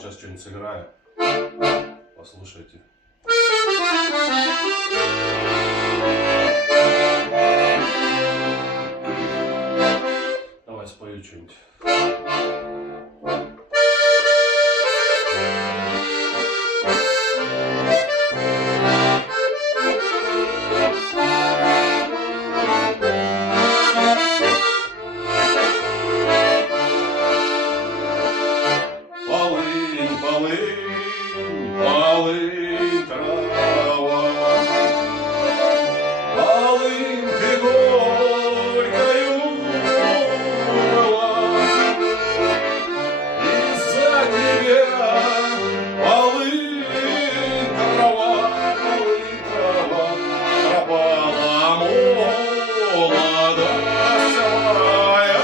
вот сейчас что-нибудь сыграю. Послушайте. Давай спою что-нибудь. Полынь, трава, полынь ты горькою была, из-за тебя полынь, трава, пропала молодость моя.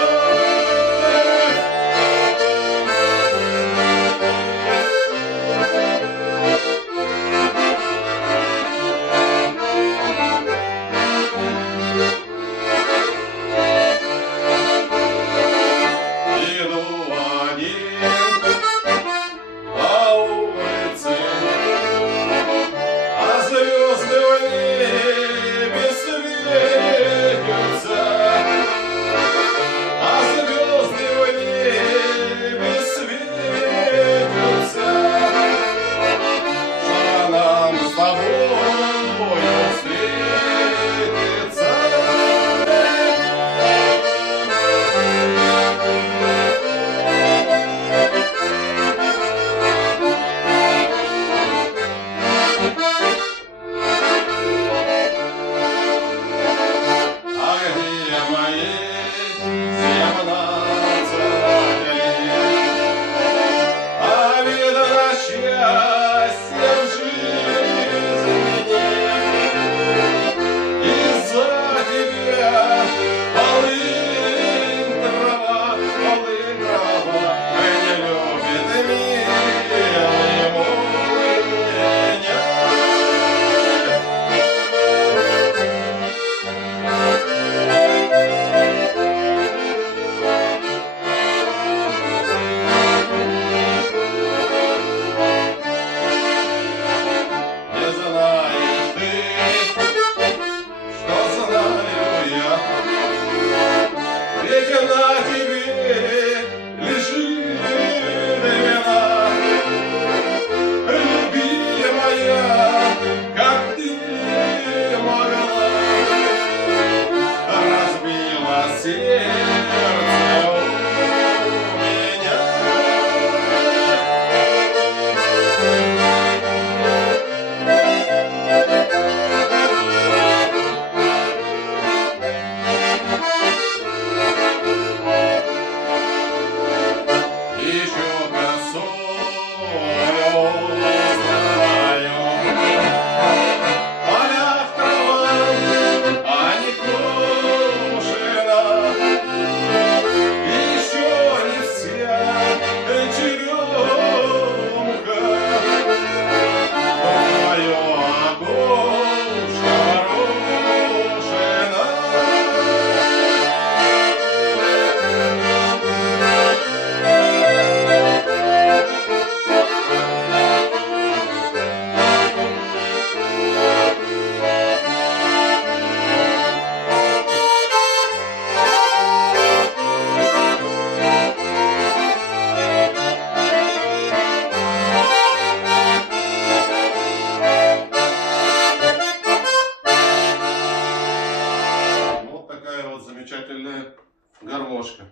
Замечательная гармошка.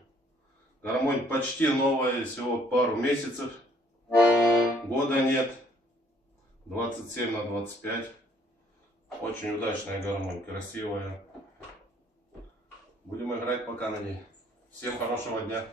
Гармонь почти новая, всего пару месяцев. Года нет. 27 на 25. Очень удачная гармонь, красивая. Будем играть пока на ней. Всем хорошего дня.